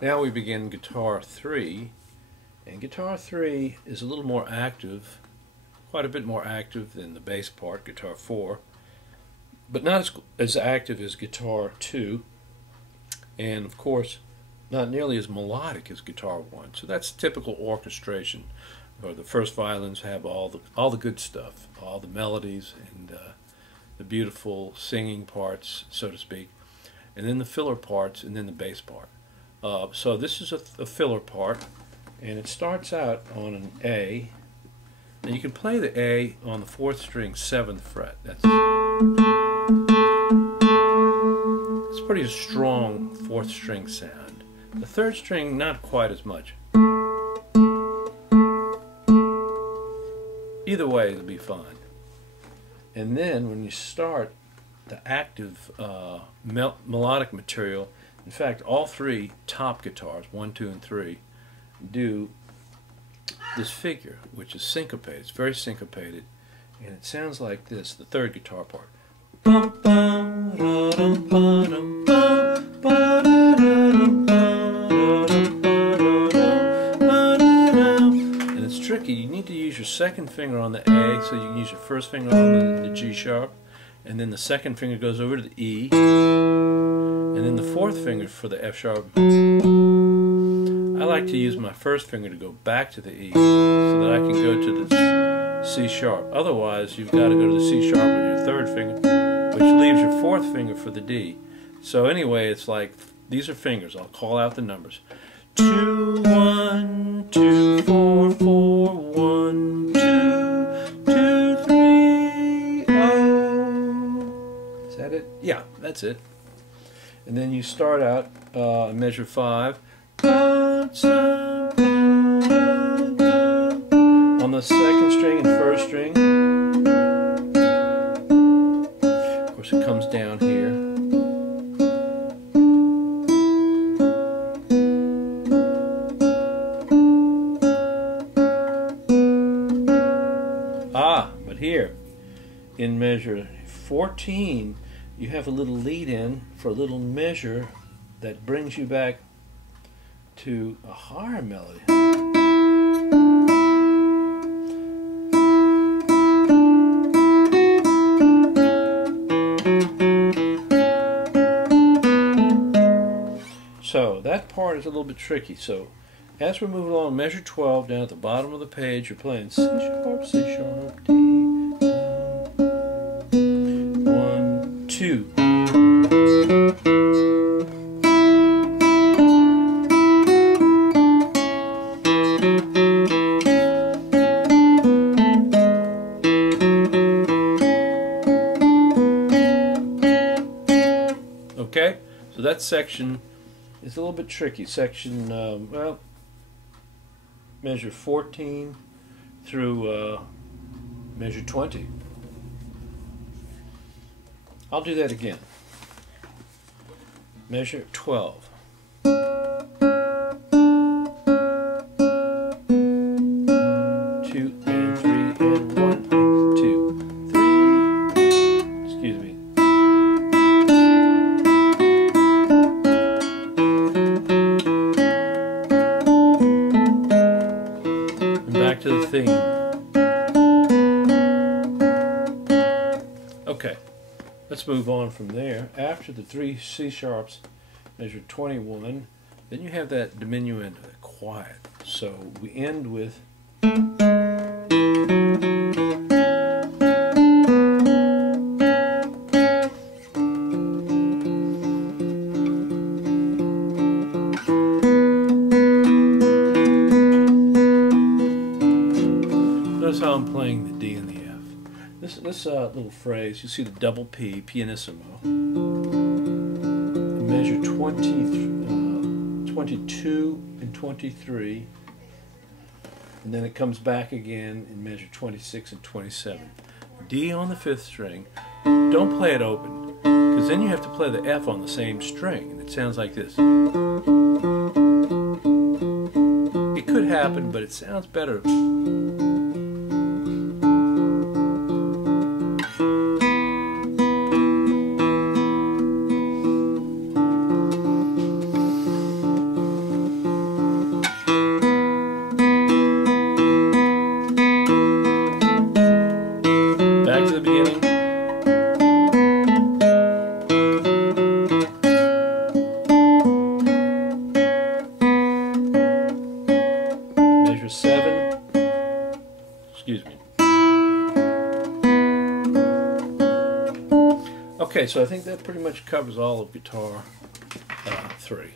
Now we begin guitar 3, and guitar 3 is a little more active, quite a bit more active than the bass part, guitar 4, but not as active as guitar 2, and of course not nearly as melodic as guitar 1. So that's typical orchestration, where the first violins have all the good stuff, all the melodies and the beautiful singing parts, so to speak, and then the filler parts, and then the bass part. So this is a filler part, and it starts out on an A. Now you can play the A on the 4th string, 7th fret. It's pretty strong 4th string sound. The 3rd string, not quite as much. Either way, it'll be fine. And then when you start the active melodic material, in fact, all 3 top guitars, 1, 2, and 3, do this figure, which is syncopated. It's very syncopated, and it sounds like this, the 3rd guitar part. And it's tricky. You need to use your 2nd finger on the A, so you can use your 1st finger on the G sharp, and then the 2nd finger goes over to the E, and then the 4th finger for the F sharp. I like to use my 1st finger to go back to the E so that I can go to the C sharp. Otherwise, you've got to go to the C sharp with your 3rd finger, which leaves your 4th finger for the D. So anyway, it's like, these are fingers. I'll call out the numbers. 2, 1, 2, 4, 4, 1, 2, 2, 3, oh. Is that it? Yeah, that's it. And then you start out measure 5 on the 2nd string and 1st string. Of course, it comes down here. But here in measure 14, you have a little lead in for a little measure that brings you back to a higher melody. So that part is a little bit tricky. So as we're moving along, measure 12, down at the bottom of the page, you're playing C sharp, D, 1, 2. Okay, so that section is a little bit tricky. Section, well, measure 14 through measure 20. I'll do that again. Measure 12. 2 and 3 and 1, 2, 3. Excuse me. And back to the theme. Okay. Let's move on from there. After the 3 C sharps, measure 21, then you have that diminuendo, quiet. So we end with notice how I'm playing the D and the F. This little phrase, you see the double P, pianissimo, measure 22 and 23, and then it comes back again in measure 26 and 27. D on the 5th string. Don't play it open, because then you have to play the F on the same string, and it sounds like this. It could happen, but it sounds better. the beginning. Measure 7. Excuse me. Okay, so I think that pretty much covers all of guitar 3.